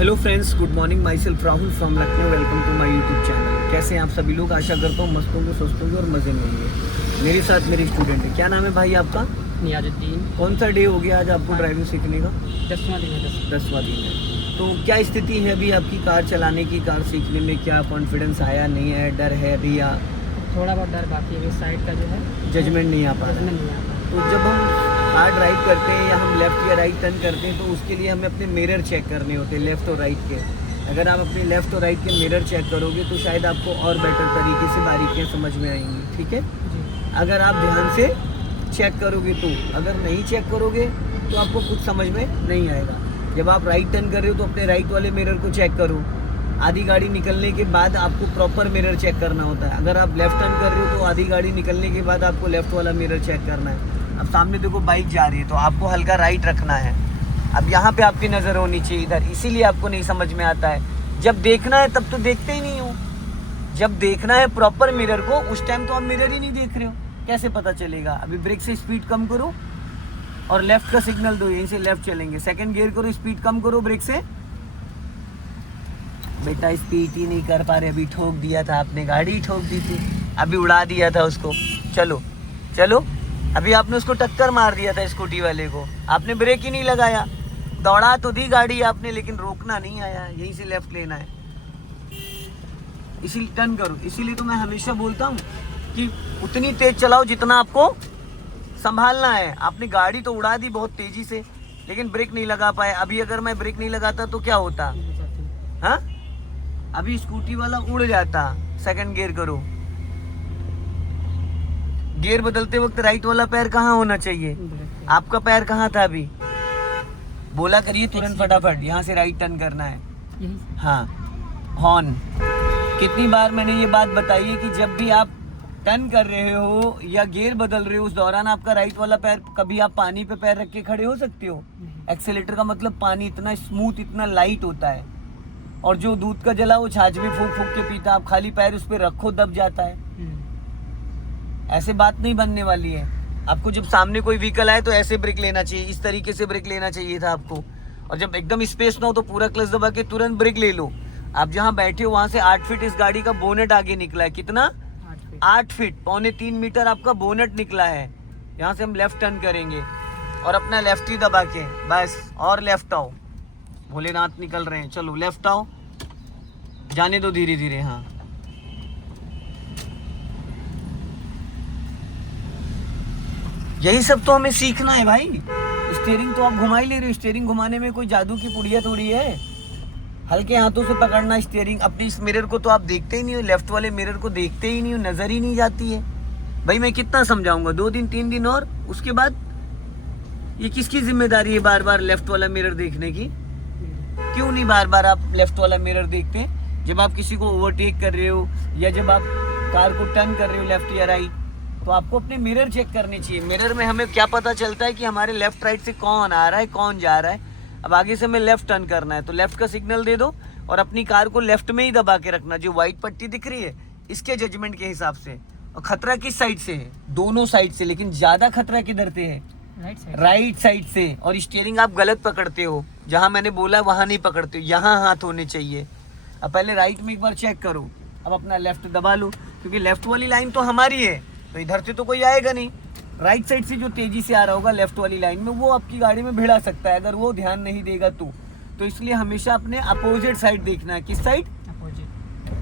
Hello friends, good morning. Myself Rahul from Lucknow. Welcome to my YouTube channel. कैसे हैं आप सभी लोग? आशा करता हूँ मस्त होंगे, स्वस्थ होंगे और मज़े में होंगे। मेरे साथ मेरे स्टूडेंट है। क्या नाम है भाई आपका? नियाजुद्दीन। कौन सा डे हो गया आज आपको ड्राइविंग सीखने का? 10वां दिन है। 10वां दिन है। तो क्या स्थिति है अभी आपकी कार चलाने की? कार सीखने में क्या कॉन्फिडेंस आया, नहीं है, डर है अभी, या थोड़ा बहुत डर बाकी है, साइड का जो है जजमेंट नहीं आ पा रहा? जजमेंट नहीं आता। तो जब हम कार ड्राइव करते हैं या हम लेफ़्ट या राइट टर्न करते हैं तो उसके लिए हमें अपने मिरर चेक करने होते हैं, लेफ़्ट और राइट के। अगर आप अपने लेफ़्ट और राइट के मिरर चेक करोगे तो शायद आपको और बेटर तरीके से बारीकियाँ समझ में आएंगी। ठीक है, जी। अगर आप ध्यान से चेक करोगे तो। अगर नहीं चेक करोगे तो आपको कुछ समझ में नहीं आएगा। जब आप राइट टर्न कर रहे हो तो अपने राइट वाले मिरर को चेक करो। आधी गाड़ी निकलने के बाद आपको प्रॉपर मिरर चेक करना होता है। अगर आप लेफ़्ट टर्न कर रहे हो तो आधी गाड़ी निकलने के बाद आपको लेफ़्ट वाला मिरर चेक करना है। अब सामने देखो बाइक जा रही है तो आपको हल्का राइट रखना है। अब यहाँ पे आपकी नज़र होनी चाहिए इधर, इसीलिए आपको नहीं समझ में आता है। जब देखना है तब तो देखते ही नहीं हो। जब देखना है प्रॉपर मिरर को, उस टाइम तो आप मिरर ही नहीं देख रहे हो, कैसे पता चलेगा? अभी ब्रेक से स्पीड कम करो और लेफ्ट का सिग्नल दो, यहीं से लेफ्ट चलेंगे। सेकंड गियर करो, स्पीड कम करो ब्रेक से। बेटा स्पीड ही नहीं कर पा रहे, अभी ठोक दिया था आपने, गाड़ी ठोक दी थी, अभी उड़ा दिया था उसको। चलो चलो, अभी आपने उसको टक्कर मार दिया था स्कूटी वाले को, आपने ब्रेक ही नहीं लगाया। दौड़ा तो दी गाड़ी आपने, लेकिन रोकना नहीं आया, यहीं से लेफ्ट लेना है, इसीलिए टर्न करो। इसीलिए तो मैं हमेशा बोलता हूँ कि उतनी तेज चलाओ जितना आपको संभालना है। आपने गाड़ी तो उड़ा दी बहुत तेजी से, लेकिन ब्रेक नहीं लगा पाए। अभी अगर मैं ब्रेक नहीं लगाता तो क्या होता? हाँ, अभी स्कूटी वाला उड़ जाता। सेकंड गियर करो। गियर बदलते वक्त राइट वाला पैर कहाँ होना चाहिए? आपका पैर कहाँ था? अभी बोला करिए तुरंत फटाफट, यहाँ से राइट टर्न करना है। हाँ, हॉर्न। कितनी बार मैंने ये बात बताई है कि जब भी आप टर्न कर रहे हो या गियर बदल रहे हो, उस दौरान आपका राइट वाला पैर, कभी आप पानी पे पैर रख के खड़े हो सकते हो? एक्सेलेटर का मतलब पानी इतना स्मूथ, इतना लाइट होता है, और जो दूध का जला वो छाछ में फूक फूक के पीता। आप खाली पैर उस पर रखो, दब जाता है। ऐसे बात नहीं बनने वाली है। आपको जब सामने कोई व्हीकल आए तो ऐसे ब्रेक लेना चाहिए, इस तरीके से ब्रेक लेना चाहिए था आपको। और जब एकदम स्पेस ना हो तो पूरा क्लच दबा के तुरंत ब्रेक ले लो। आप जहाँ बैठे हो वहाँ से 8 फीट इस गाड़ी का बोनेट आगे निकला है। कितना? 8 फीट, 2.25 मीटर आपका बोनेट निकला है। यहाँ से हम लेफ्ट टर्न करेंगे और अपना लेफ्ट ही दबा के बस, और लेफ्ट आओ। भोलेनाथ निकल रहे हैं, चलो लेफ्ट आओ, जाने दो धीरे धीरे। हाँ, यही सब तो हमें सीखना है भाई। स्टीयरिंग तो आप घुमा ही ले रहे हो, स्टीयरिंग घुमाने में कोई जादू की पुड़िया थोड़ी है। हल्के हाथों से पकड़ना स्टीयरिंग। अपने इस मिरर को तो आप देखते ही नहीं हो, लेफ्ट वाले मिरर को देखते ही नहीं हो, नजर ही नहीं जाती है। भाई मैं कितना समझाऊंगा? 2 दिन 3 दिन और उसके बाद ये किसकी जिम्मेदारी है बार बार लेफ्ट वाला मिरर देखने की? क्यों नहीं बार बार आप लेफ्ट वाला मिरर देखते हैं? जब आप किसी को ओवरटेक कर रहे हो या जब आप कार को टर्न कर रहे हो लेफ्ट या राइट, तो आपको अपने मिरर चेक करने चाहिए। मिरर में हमें क्या पता चलता है कि हमारे लेफ्ट राइट से कौन आ रहा है, कौन जा रहा है। अब आगे से हमें लेफ्ट टर्न करना है तो लेफ्ट का सिग्नल दे दो और अपनी कार को लेफ्ट में ही दबा के रखना। जो व्हाइट पट्टी दिख रही है इसके जजमेंट के हिसाब से। और खतरा किस साइड से है? दोनों साइड से, लेकिन ज्यादा खतरा किधर से है? राइट साइड से। और स्टीयरिंग आप गलत पकड़ते हो, जहां मैंने बोला वहां नहीं पकड़ते हो, यहाँ हाथ होने चाहिए। अब पहले राइट में एक बार चेक करो, अब अपना लेफ्ट दबा लो, क्योंकि लेफ्ट वाली लाइन तो हमारी है, तो इधर से तो कोई आएगा नहीं। राइट साइड से जो तेजी से आ रहा होगा लेफ्ट वाली लाइन में, वो आपकी गाड़ी में भिड़ा सकता है अगर वो ध्यान नहीं देगा तो इसलिए हमेशा अपने अपोजिट साइड देखना है। किस साइड?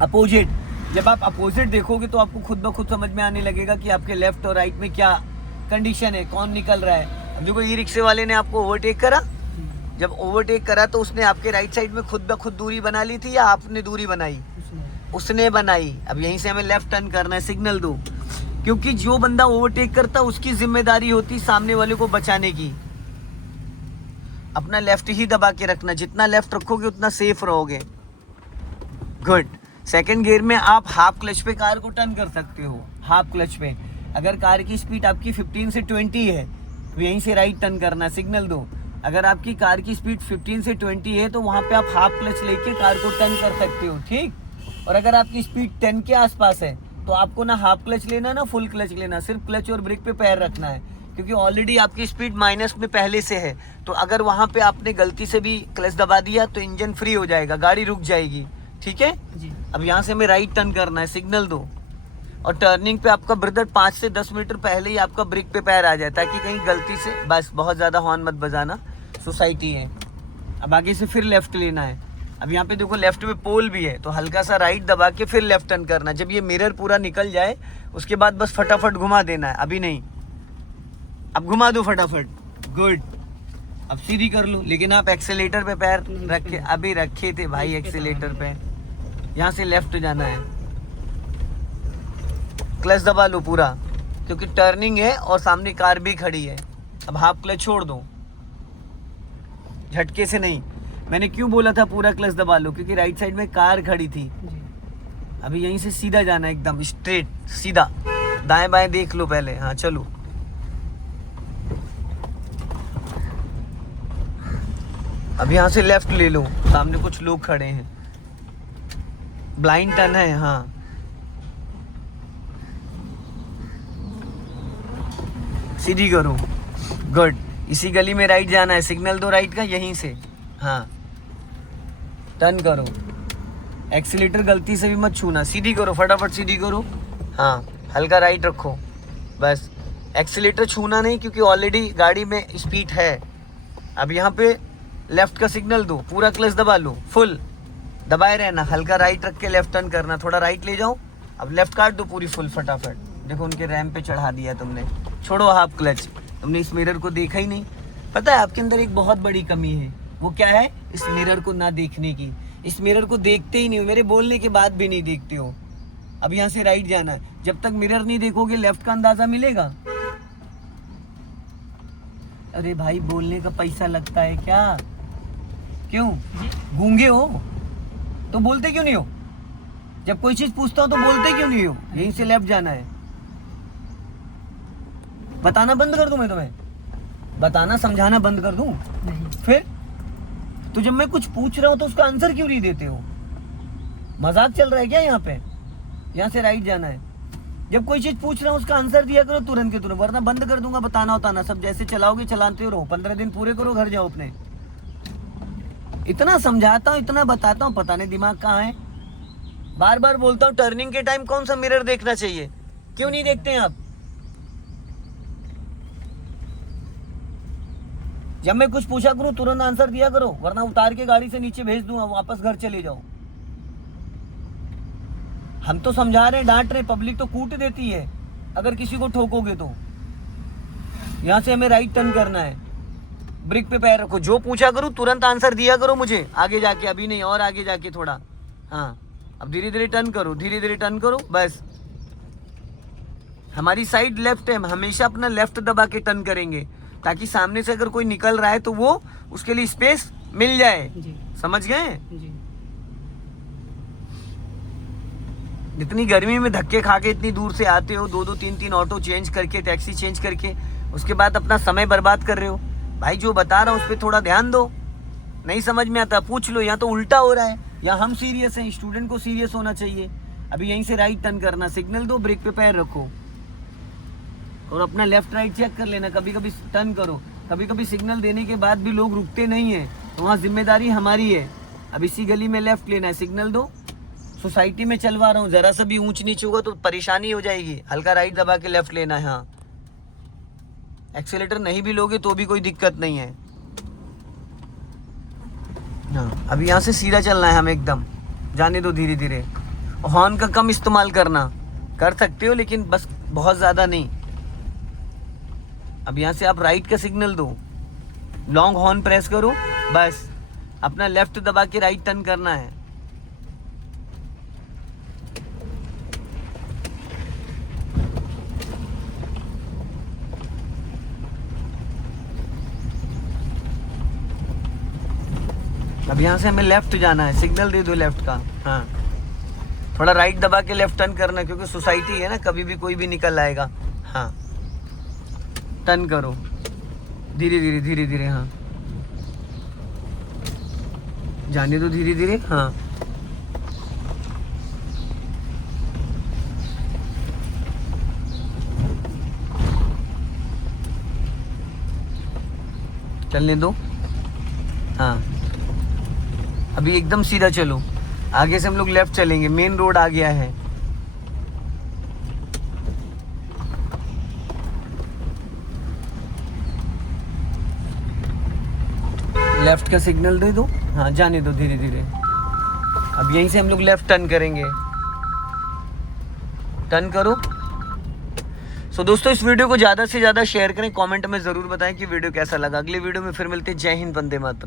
अपोजिट। जब आप अपोजिट देखोगे तो आपको खुद ब खुद समझ में आने लगेगा कि आपके लेफ्ट और राइट में क्या कंडीशन है, कौन निकल रहा है। अब देखो, ई रिक्शे वाले ने आपको ओवरटेक करा, जब ओवरटेक करा तो उसने आपके राइट साइड में खुद ब खुद दूरी बना ली थी या आपने दूरी बनाई? उसने बनाई। अब यहीं से हमें लेफ्ट टर्न करना है, सिग्नल दो, क्योंकि जो बंदा ओवरटेक करता उसकी जिम्मेदारी होती सामने वाले को बचाने की। अपना लेफ्ट ही दबा के रखना, जितना लेफ्ट रखोगे उतना सेफ रहोगे। गुड। सेकंड गियर में आप हाफ क्लच पे कार को टर्न कर सकते हो। हाफ क्लच पे अगर कार की स्पीड आपकी 15 से 20 है तो यहीं से राइट टर्न करना, सिग्नल दो। अगर आपकी कार की स्पीड 15 से 20 है तो वहाँ पे आप हाफ क्लच लेके कार को टर्न कर सकते हो, ठीक। और अगर आपकी स्पीड 10 के आसपास है तो आपको ना हाफ क्लच लेना ना फुल क्लच लेना, सिर्फ क्लच और ब्रेक पे पैर रखना है, क्योंकि ऑलरेडी आपकी स्पीड माइनस में पहले से है। तो अगर वहाँ पे आपने गलती से भी क्लच दबा दिया तो इंजन फ्री हो जाएगा, गाड़ी रुक जाएगी। ठीक है जी। अब यहाँ से हमें राइट टर्न करना है, सिग्नल दो। और टर्निंग पे आपका ब्रदर 5 से 10 मीटर पहले ही आपका ब्रेक पे पैर आ जाए, ताकि कहीं गलती से, बस बहुत ज़्यादा हॉर्न मत बजाना, सोसाइटी है। अब आगे से फिर लेफ्ट लेना है। अब यहाँ पे देखो लेफ्ट में पोल भी है, तो हल्का सा राइट दबा के फिर लेफ्ट टर्न करना है। जब ये मिरर पूरा निकल जाए उसके बाद बस फटाफट घुमा देना है, अभी नहीं। अब घुमा दो फटाफट, गुड। अब सीधी कर लो, लेकिन आप एक्सेलेटर पे पैर रखे, अभी रखे थे भाई एक्सेलेटर पे। यहाँ से लेफ्ट जाना है, क्लच दबा लो पूरा, क्योंकि टर्निंग है और सामने कार भी खड़ी है। अब हाफ क्लच छोड़ दो, झटके से नहीं। मैंने क्यों बोला था पूरा क्लच दबा लो, क्योंकि राइट साइड में कार खड़ी थी। जी। अभी यहीं से सीधा जाना है, एकदम स्ट्रेट सीधा, दाएं बाएं देख लो पहले। हाँ चलो, अब यहाँ से लेफ्ट ले लो, सामने कुछ लोग खड़े हैं, ब्लाइंड टर्न है। हाँ सीधी करो, गुड। इसी गली में राइट जाना है, सिग्नल दो राइट का यहीं से। हाँ टर्न करो, एक्सीलेटर गलती से भी मत छूना, सीधी करो फटाफट, सीधी करो। हाँ हल्का राइट रखो, बस एक्सीलेटर छूना नहीं, क्योंकि ऑलरेडी गाड़ी में स्पीड है। अब यहाँ पे लेफ्ट का सिग्नल दो, पूरा क्लच दबा लो, फुल दबाए रहना, हल्का राइट रख के लेफ्ट टर्न करना, थोड़ा राइट ले जाओ। अब लेफ्ट काट दो पूरी फुल फटाफट। देखो उनके रैम पे चढ़ा दिया तुमने, छोड़ो हाफ क्लच। तुमने इस मिरर को देखा ही नहीं। पता है आपके अंदर एक बहुत बड़ी कमी है, वो क्या है? इस मिरर को ना देखने की। इस मिरर को देखते ही नहीं हो, मेरे बोलने के बाद भी नहीं देखते हो। अब यहाँ से राइट जाना है, जब तक मिरर नहीं देखोगे लेफ्ट का अंदाजा मिलेगा? अरे भाई बोलने का पैसा लगता है क्या? क्यों गूंगे हो तो बोलते क्यों नहीं हो? जब कोई चीज पूछता हूं तो बोलते क्यों नहीं हो? यहीं से लेफ्ट जाना है। बताना बंद कर दूं मैं तुम्हें? बताना समझाना बंद कर दूं? नहीं। फिर तो जब मैं कुछ पूछ रहा हूं तो उसका आंसर क्यों नहीं देते हो? मजाक चल रहा है क्या यहाँ पे? यहाँ से राइट जाना है। जब कोई चीज पूछ रहा हूँ उसका आंसर दिया करो तुरंत के तुरंत, वरना बंद कर दूंगा बताना उताना सब। जैसे चलाओगे चलाते रहो, 15 दिन पूरे करो, घर जाओ अपने। इतना समझाता हूँ, इतना बताता हूँ, पता नहीं दिमाग कहाँ है। बार बार बोलता हूँ टर्निंग के टाइम कौन सा मिरर देखना चाहिए, क्यों नहीं देखते हैं आप? जब मैं कुछ पूछा करूँ तुरंत आंसर दिया करो, वरना उतार के गाड़ी से नीचे भेज दूंगा, वापस घर चले जाओ। हम तो समझा रहे हैं, डांट रहे, पब्लिक तो कूट देती है अगर किसी को ठोकोगे तो। यहाँ से हमें राइट टर्न करना है, ब्रेक पे पैर रखो, जो पूछा करूँ तुरंत आंसर दिया करो मुझे, आगे जाके, अभी नहीं, और आगे जाके थोड़ा। हाँ अब धीरे धीरे टर्न करो, धीरे धीरे टर्न करो, बस। हमारी साइड लेफ्ट है, हम हमेशा अपना लेफ्ट दबा के टर्न करेंगे, ताकि सामने से अगर कोई निकल रहा है तो वो उसके लिए स्पेस मिल जाए। जी। समझ गए? जी। इतनी गर्मी में धक्के खा के इतनी दूर से आते हो, 2-2 3-3 ऑटो चेंज करके, टैक्सी चेंज करके, उसके बाद अपना समय बर्बाद कर रहे हो। भाई जो बता रहा हूँ उस पर थोड़ा ध्यान दो। नहीं समझ में आता पूछ लो, यहाँ तो उल्टा हो रहा है, यहाँ हम सीरियस हैं, स्टूडेंट को सीरियस होना चाहिए। अभी यहीं से राइट टर्न करना, सिग्नल दो, ब्रेक पे पैर रखो और अपना लेफ्ट राइट चेक कर लेना। कभी कभी टर्न करो, कभी कभी सिग्नल देने के बाद भी लोग रुकते नहीं है, तो वहाँ जिम्मेदारी हमारी है। अब इसी गली में लेफ्ट लेना है, सिग्नल दो। सोसाइटी में चलवा रहा हूँ, जरा सा भी ऊंच नीच होगा तो परेशानी हो जाएगी, हल्का राइट दबा के लेफ्ट लेना है। हाँ एक्सेलेटर नहीं भी लोगे तो भी कोई दिक्कत नहीं है। हाँ अब यहाँ से सीधा चलना है हमें, एकदम जाने दो धीरे धीरे। हॉर्न का कम इस्तेमाल करना, कर सकते हो लेकिन बस बहुत ज़्यादा नहीं। अब यहाँ से आप राइट का सिग्नल दो, लॉन्ग हॉर्न प्रेस करो, बस अपना लेफ्ट दबा के राइट टर्न करना है। अब यहाँ से हमें लेफ्ट जाना है, सिग्नल दे दो लेफ्ट का। हाँ थोड़ा राइट दबा के लेफ्ट टर्न करना, क्योंकि सोसाइटी है ना, कभी भी कोई भी निकल आएगा। हाँ टर्न करो धीरे धीरे धीरे धीरे। हाँ जाने दो धीरे धीरे। हाँ चलने दो। हाँ अभी एकदम सीधा चलो, आगे से हम लोग लेफ्ट चलेंगे, मेन रोड आ गया है। लेफ्ट का सिग्नल दे दो, हाँ जाने दो धीरे धीरे। अब यहीं से हम लोग लेफ्ट टर्न करेंगे, टर्न करो। सो दोस्तों इस वीडियो को ज़्यादा से ज़्यादा शेयर करें, कमेंट में ज़रूर बताएं कि वीडियो कैसा लगा। अगले वीडियो में फिर मिलते हैं। जय हिंद, वंदे मातरम।